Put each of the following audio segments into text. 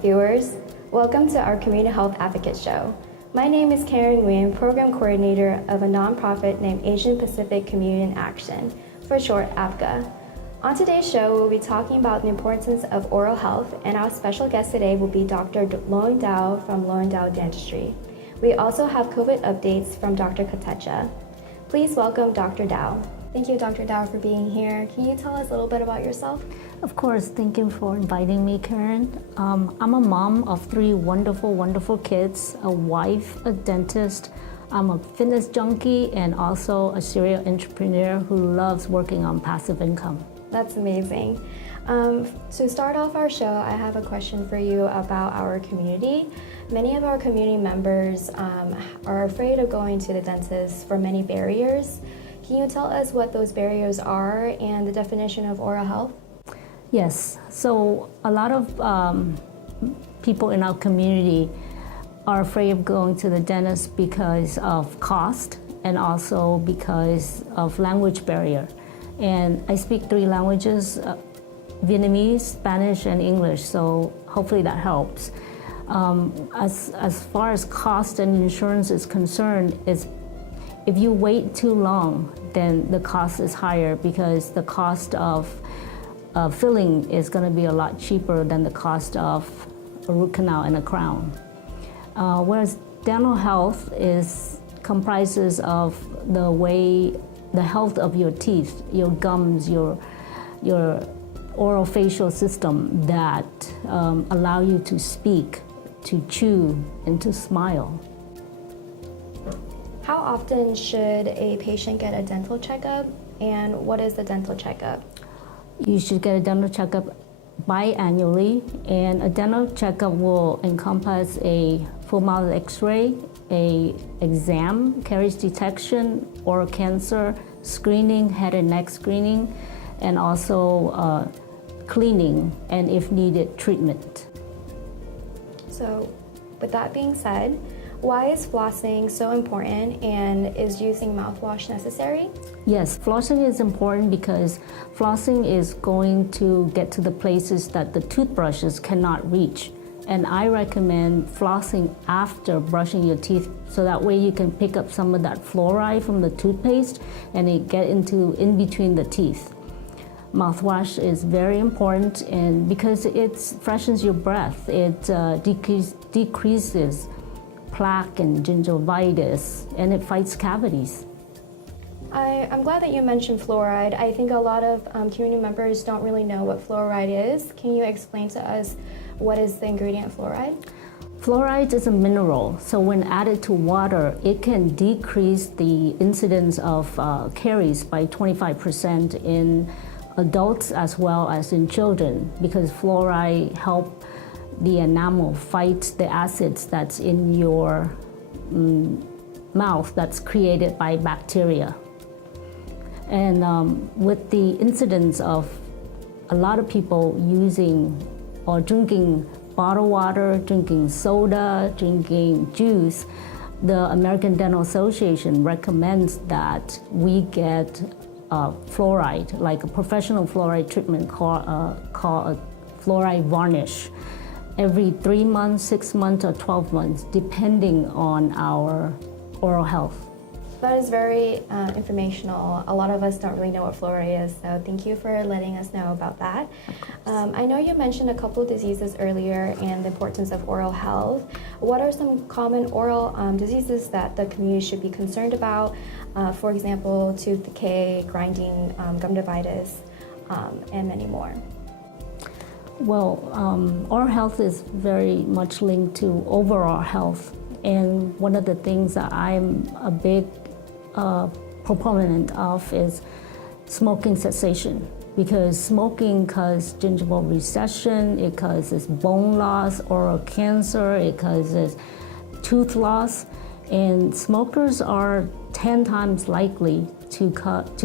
viewers. Welcome to our Community Health Advocate Show. My name is Karen Nguyen, Program Coordinator of a nonprofit named Asian Pacific Community in Action, for short APCA. On today's show, we'll be talking about the importance of oral health, and our special guest today will be Dr. Loan Dao from Loan Dao Dentistry. We also have COVID updates from Dr. Kotecha. Please welcome Dr. Dao. Thank you, Dr. Dao, for being here. Can you tell us a little bit about yourself? Of course, thank you for inviting me, Karen. I'm a mom of three wonderful kids, a wife, a dentist. I'm a fitness junkie and also a serial entrepreneur who loves working on passive income. That's amazing. To start off our show, I have a question for you about our community. Many of our community members are afraid of going to the dentist for many barriers. Can you tell us what those barriers are and the definition of oral health? Yes, so a lot of people in our community are afraid of going to the dentist because of cost and also because of language barrier. And I speak three languages, Vietnamese, Spanish, and English, so hopefully that helps. As far as cost and insurance is concerned, if you wait too long, then the cost is higher because the cost of filling is going to be a lot cheaper than the cost of a root canal and a crown. Whereas dental health comprises of the health of your teeth, your gums, your oral-facial system that allow you to speak, to chew, and to smile. How often should a patient get a dental checkup, and what is the dental checkup? You should get a dental checkup biannually, and a dental checkup will encompass a full mouth x-ray, a exam, caries detection, oral cancer, screening, head and neck screening, and also cleaning, and if needed, treatment. So, with that being said, why is flossing so important, and is using mouthwash necessary? Yes, flossing is important because flossing is going to get to the places that the toothbrushes cannot reach. And I recommend flossing after brushing your teeth so that way you can pick up some of that fluoride from the toothpaste and it get in between the teeth. Mouthwash is very important and because it freshens your breath, it decreases plaque and gingivitis, and it fights cavities. I'm glad that you mentioned fluoride. I think a lot of community members don't really know what fluoride is. Can you explain to us what is the ingredient fluoride? Fluoride is a mineral, so when added to water, it can decrease the incidence of caries by 25% in adults as well as in children because fluoride helps the enamel fight the acids that's in your mouth that's created by bacteria. And with the incidence of a lot of people using or drinking bottled water, drinking soda, drinking juice, the American Dental Association recommends that we get fluoride, like a professional fluoride treatment called a fluoride varnish, every 3 months, 6 months, or 12 months, depending on our oral health. That is very informational. A lot of us don't really know what fluoride is, so thank you for letting us know about that. I know you mentioned a couple of diseases earlier and the importance of oral health. What are some common oral diseases that the community should be concerned about? For example, tooth decay, grinding, gumdivitis, and many more. Well, oral health is very much linked to overall health. And one of the things that I'm a big proponent of is smoking cessation. Because smoking causes gingival recession, it causes bone loss, oral cancer, it causes tooth loss. And smokers are 10 times likely to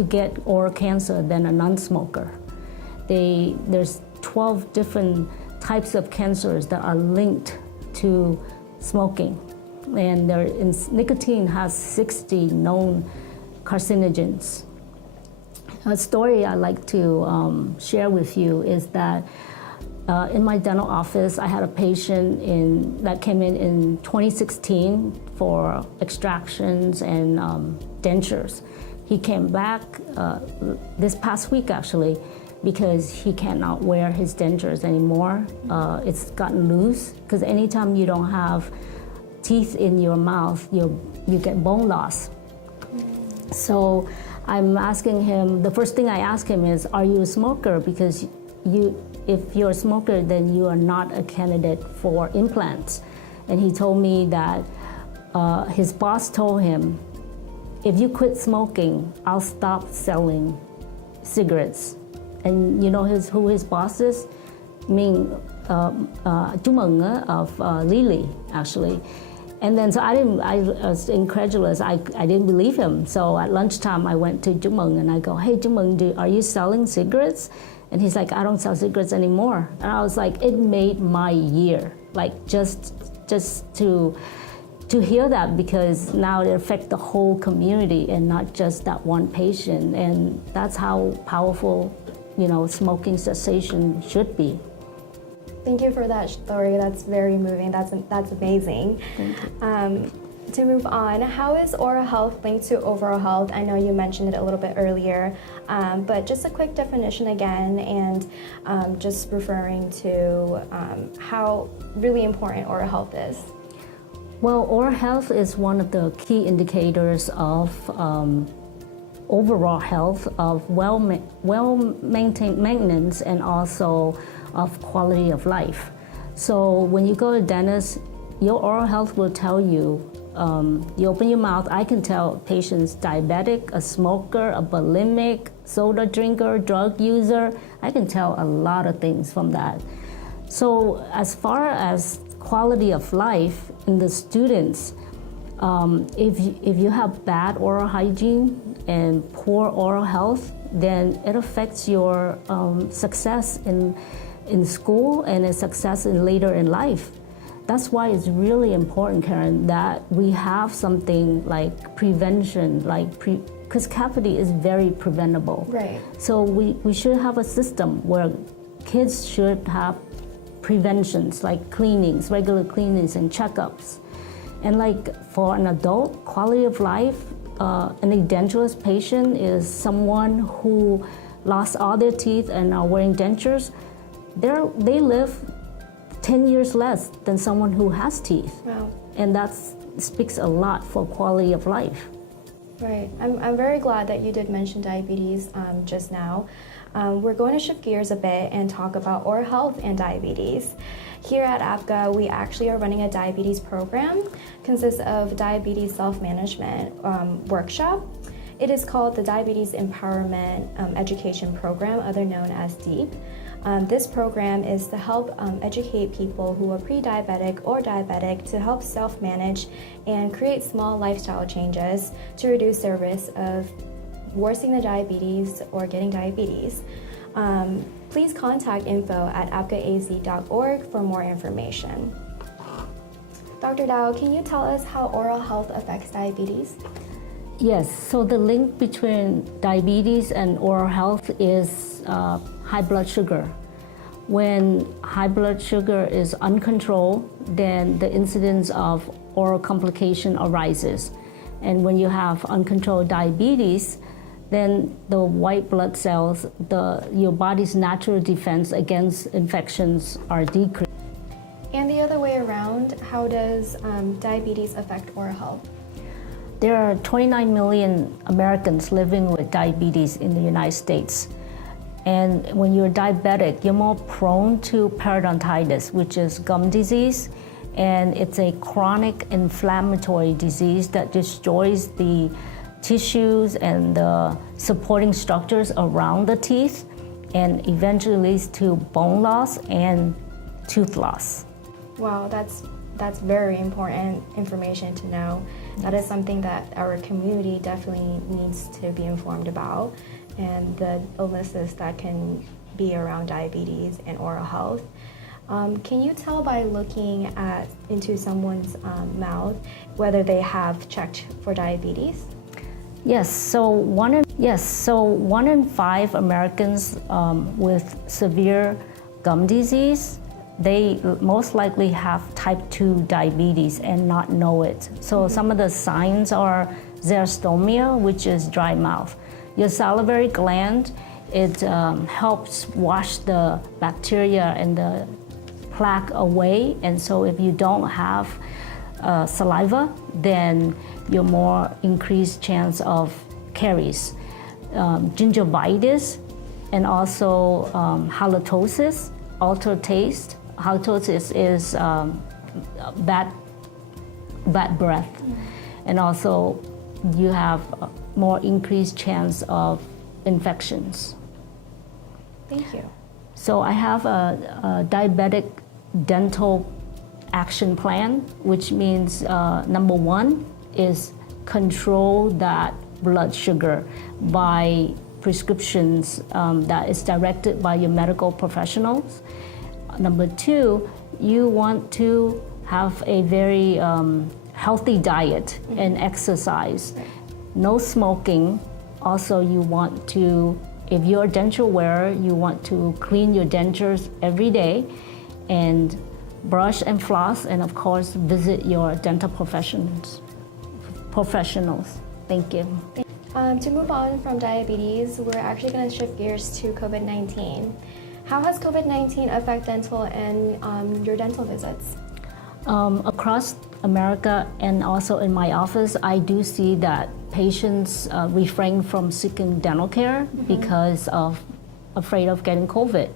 get oral cancer than a non-smoker. There's 12 different types of cancers that are linked to smoking. And nicotine has 60 known carcinogens. A story I like to share with you is that in my dental office, I had a patient that came in 2016 for extractions and dentures. He came back this past week actually because he cannot wear his dentures anymore. It's gotten loose because anytime you don't have teeth in your mouth, you get bone loss. So I'm asking him, the first thing I ask him is, are you a smoker? Because if you're a smoker, then you are not a candidate for implants. And he told me that his boss told him, if you quit smoking, I'll stop selling cigarettes. And you know who his boss is? Ming Chú Mừng of Lily, actually. And then so I was incredulous. I didn't believe him. So at lunchtime, I went to Chú Mừng and I go, hey, Chú Mừng, are you selling cigarettes? And he's like, I don't sell cigarettes anymore. And I was like, it made my year, like just to hear that, because now it affects the whole community and not just that one patient. And that's how powerful, smoking cessation should be. Thank you for that story. That's very moving. That's amazing. Thank you. To move on, how is oral health linked to overall health? I know you mentioned it a little bit earlier, but just a quick definition again, and just referring to how really important oral health is. Well, oral health is one of the key indicators of overall health, of well-maintained maintenance, and also of quality of life. So when you go to dentist, your oral health will tell you, you open your mouth, I can tell patients diabetic, a smoker, a bulimic, soda drinker, drug user. I can tell a lot of things from that. So as far as quality of life in the students, if you have bad oral hygiene and poor oral health, then it affects your success in school and its success later in life. That's why it's really important, Karen, that we have something like prevention, because cavity is very preventable. Right. So we should have a system where kids should have preventions, like cleanings, regular cleanings and checkups. And like for an adult, quality of life, an edentulous patient is someone who lost all their teeth and are wearing dentures. They live 10 years less than someone who has teeth. Wow. And that speaks a lot for quality of life. Right. I'm very glad that you did mention diabetes just now. We're going to shift gears a bit and talk about oral health and diabetes. Here at APCA, we actually are running a diabetes program. Consists of diabetes self-management workshop. It is called the Diabetes Empowerment Education Program, other known as DEEP. This program is to help educate people who are pre-diabetic or diabetic to help self-manage and create small lifestyle changes to reduce their risk of worsening the diabetes or getting diabetes. Please contact info@apcaaz.org for more information. Dr. Dao, can you tell us how oral health affects diabetes? Yes, so the link between diabetes and oral health is high blood sugar. When high blood sugar is uncontrolled, then the incidence of oral complication arises. And when you have uncontrolled diabetes, then the white blood cells, your body's natural defense against infections are decreased. And the other way around, how does diabetes affect oral health? There are 29 million Americans living with diabetes in the United States. And when you're diabetic, you're more prone to periodontitis, which is gum disease. And it's a chronic inflammatory disease that destroys the tissues and the supporting structures around the teeth and eventually leads to bone loss and tooth loss. Wow, that's very important information to know. That is something that our community definitely needs to be informed about, and the illnesses that can be around diabetes and oral health. Can you tell by looking into someone's mouth whether they have checked for diabetes? Yes, so one in 5 Americans with severe gum disease, they most likely have type 2 diabetes and not know it. So some of the signs are xerostomia, which is dry mouth. Your salivary gland, it helps wash the bacteria and the plaque away. And so if you don't have saliva, then you're more increased chance of caries. Gingivitis and also halitosis, altered taste. Halitosis is bad breath. And also you have more increased chance of infections. Thank you. So I have a diabetic dental action plan, which means number one is control that blood sugar by prescriptions that is directed by your medical professionals. Number two, you want to have a very healthy diet and exercise. No smoking. Also, you want to, if you're a denture wearer, you want to clean your dentures every day and brush and floss, and of course, visit your dental professionals. Thank you. To move on from diabetes, we're actually going to shift gears to COVID-19. How has COVID-19 affected dental and your dental visits? Across America and also in my office, I do see that patients refrain from seeking dental care because of afraid of getting COVID.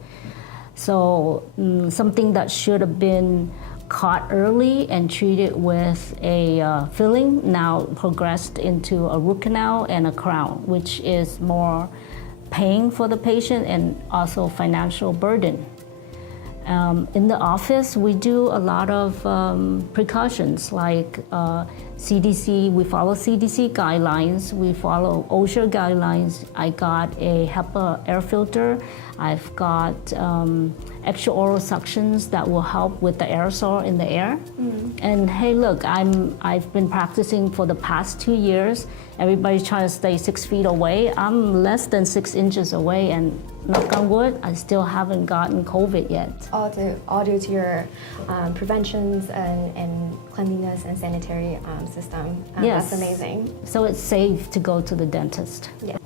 So something that should have been caught early and treated with a filling now progressed into a root canal and a crown, which is more pain for the patient and also financial burden. In the office, we do a lot of precautions like CDC, we follow CDC guidelines, we follow OSHA guidelines. I got a HEPA air filter. I've got extra oral suctions that will help with the aerosol in the air. And hey, look, I've been practicing for the past 2 years. Everybody's trying to stay 6 feet away. I'm less than 6 inches away, and knock on wood, I still haven't gotten COVID yet. All due to your preventions and cleanliness and sanitary system. Yes. That's amazing. So it's safe to go to the dentist. Yeah.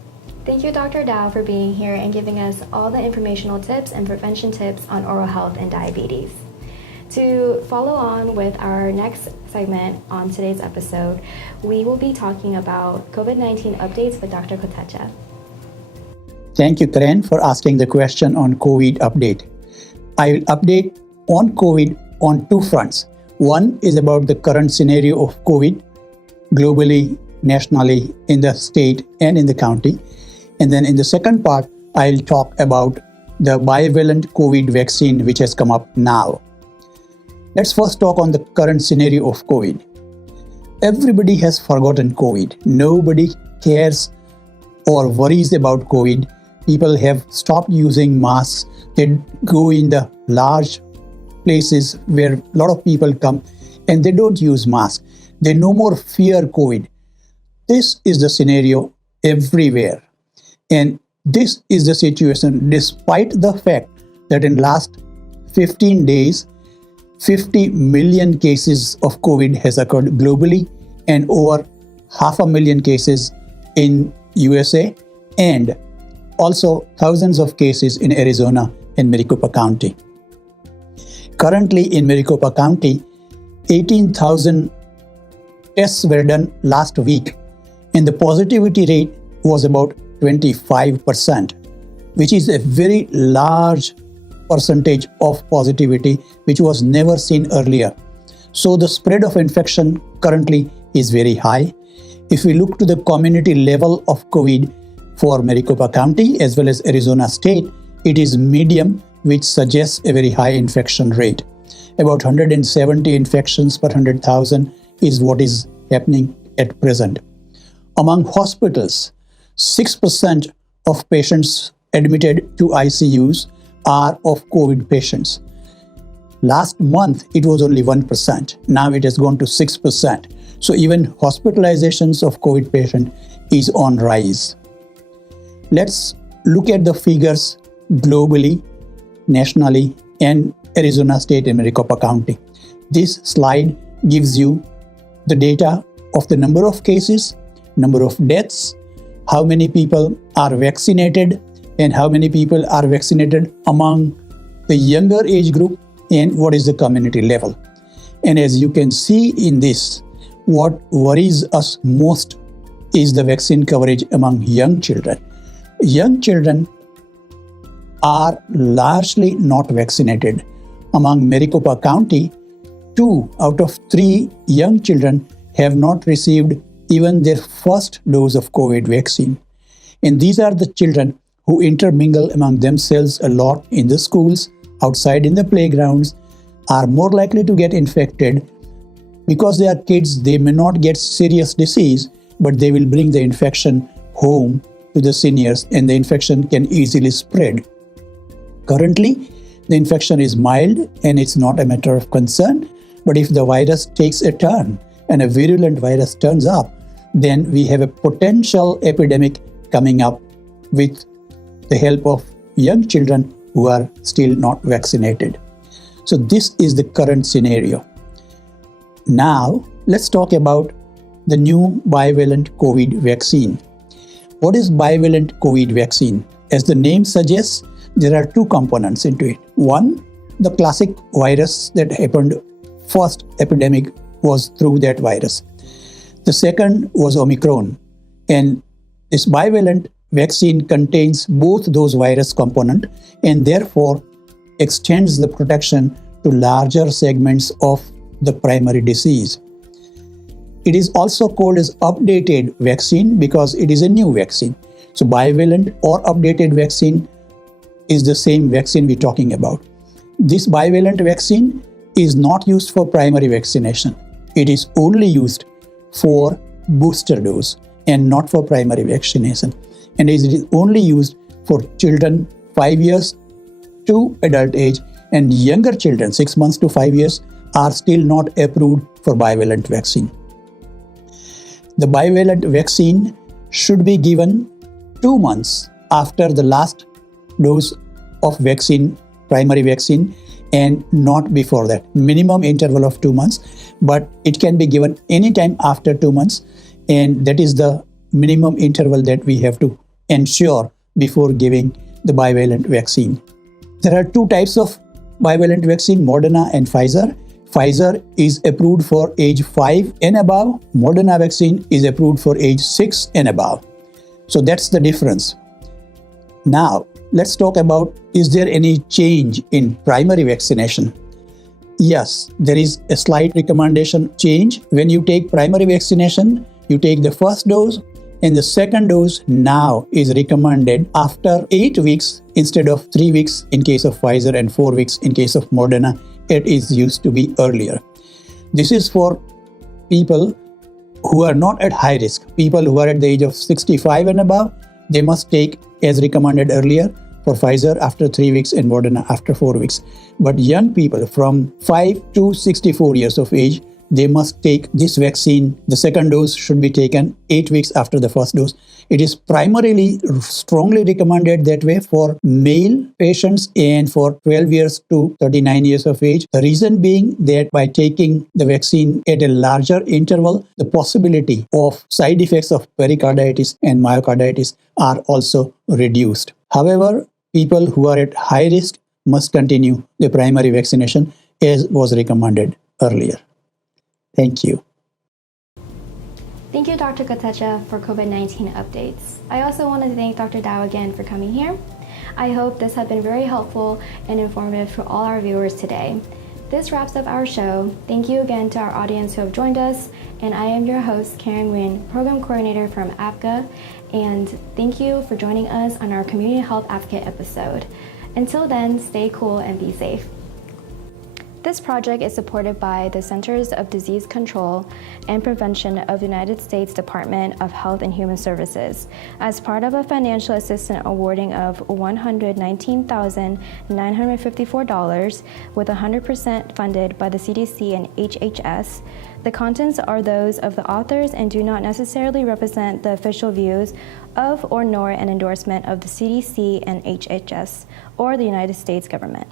Thank you, Dr. Dao, for being here and giving us all the informational tips and prevention tips on oral health and diabetes. To follow on with our next segment on today's episode, we will be talking about COVID-19 updates with Dr. Kotecha. Thank you, Karen, for asking the question on COVID update. I will update on COVID on two fronts. One is about the current scenario of COVID globally, nationally, in the state and in the county. And then in the second part, I'll talk about the bivalent COVID vaccine which has come up now. Let's first talk on the current scenario of COVID. Everybody has forgotten COVID. Nobody cares or worries about COVID. People have stopped using masks. They go in the large places where a lot of people come and they don't use masks. They no more fear COVID. This is the scenario everywhere. And this is the situation despite the fact that in last 15 days, 50 million cases of COVID has occurred globally and over 500,000 cases in USA and also thousands of cases in Arizona and Maricopa County. Currently in Maricopa County, 18,000 tests were done last week and the positivity rate was about 25%, which is a very large percentage of positivity which was never seen earlier. So the spread of infection currently is very high. If we look to the community level of COVID for Maricopa County as well as Arizona State, it is medium, which suggests a very high infection rate. About 170 infections per 100,000 is what is happening at present. Among hospitals, 6% of patients admitted to ICUs are of COVID patients. Last month, it was only 1%. Now it has gone to 6%. So even hospitalizations of COVID patient is on rise. Let's look at the figures globally. nationally and Arizona State and Maricopa County. This slide gives you the data of the number of cases, number of deaths, how many people are vaccinated, and how many people are vaccinated among the younger age group, and what is the community level. And as you can see in this, what worries us most is the vaccine coverage among young children. Young children are largely not vaccinated. Among Maricopa County, 2 out of 3 young children have not received even their first dose of COVID vaccine. And these are the children who intermingle among themselves a lot in the schools, outside in the playgrounds, are more likely to get infected. Because they are kids, they may not get serious disease, but they will bring the infection home to the seniors, and the infection can easily spread. Currently, the infection is mild and it's not a matter of concern, but if the virus takes a turn and a virulent virus turns up, then we have a potential epidemic coming up with the help of young children who are still not vaccinated. So this is the current scenario. Now, let's talk about the new bivalent COVID vaccine. What is bivalent COVID vaccine? As the name suggests, there are 2 components into it. One, the classic virus that happened, first epidemic was through that virus. The second was Omicron. And this bivalent vaccine contains both those virus components and therefore extends the protection to larger segments of the primary disease. It is also called as updated vaccine because it is a new vaccine. So bivalent or updated vaccine is the same vaccine we're talking about. This bivalent vaccine is not used for primary vaccination. It is only used for booster dose and not for primary vaccination. And it is only used for children 5 years to adult age, and younger children 6 months to 5 years are still not approved for bivalent vaccine. The bivalent vaccine should be given 2 months after the last dose of vaccine, primary vaccine, and not before that. Minimum interval of 2 months, but it can be given anytime after 2 months, and that is the minimum interval that we have to ensure before giving the bivalent vaccine. There are 2 types of bivalent vaccine, Moderna and Pfizer. Pfizer is approved for age 5 and above. Moderna vaccine is approved for age 6 and above. So that's the difference. Now, let's talk about, is there any change in primary vaccination? Yes, there is a slight recommendation change. When you take primary vaccination, you take the first dose, and the second dose now is recommended after 8 weeks instead of 3 weeks in case of Pfizer and 4 weeks in case of Moderna. It is used to be earlier. This is for people who are not at high risk. People who are at the age of 65 and above, they must take as recommended earlier for Pfizer after 3 weeks and Moderna after 4 weeks. But young people from 5 to 64 years of age, they must take this vaccine. The second dose should be taken 8 weeks after the first dose. It is primarily strongly recommended that way for male patients and for 12 years to 39 years of age. The reason being that by taking the vaccine at a larger interval, the possibility of side effects of pericarditis and myocarditis are also reduced. However, people who are at high risk must continue the primary vaccination as was recommended earlier. Thank you. Thank you, Dr. Kotecha, for COVID-19 updates. I also want to thank Dr. Dao again for coming here. I hope this has been very helpful and informative for all our viewers today. This wraps up our show. Thank you again to our audience who have joined us, and I am your host, Karen Nguyen, Program Coordinator from APCA, and thank you for joining us on our Community Health Advocate episode. Until then, stay cool and be safe. This project is supported by the Centers of Disease Control and Prevention of the United States Department of Health and Human Services as part of a financial assistance awarding of $119,954 with 100% funded by the CDC and HHS. The contents are those of the authors and do not necessarily represent the official views of or nor an endorsement of the CDC and HHS or the United States government.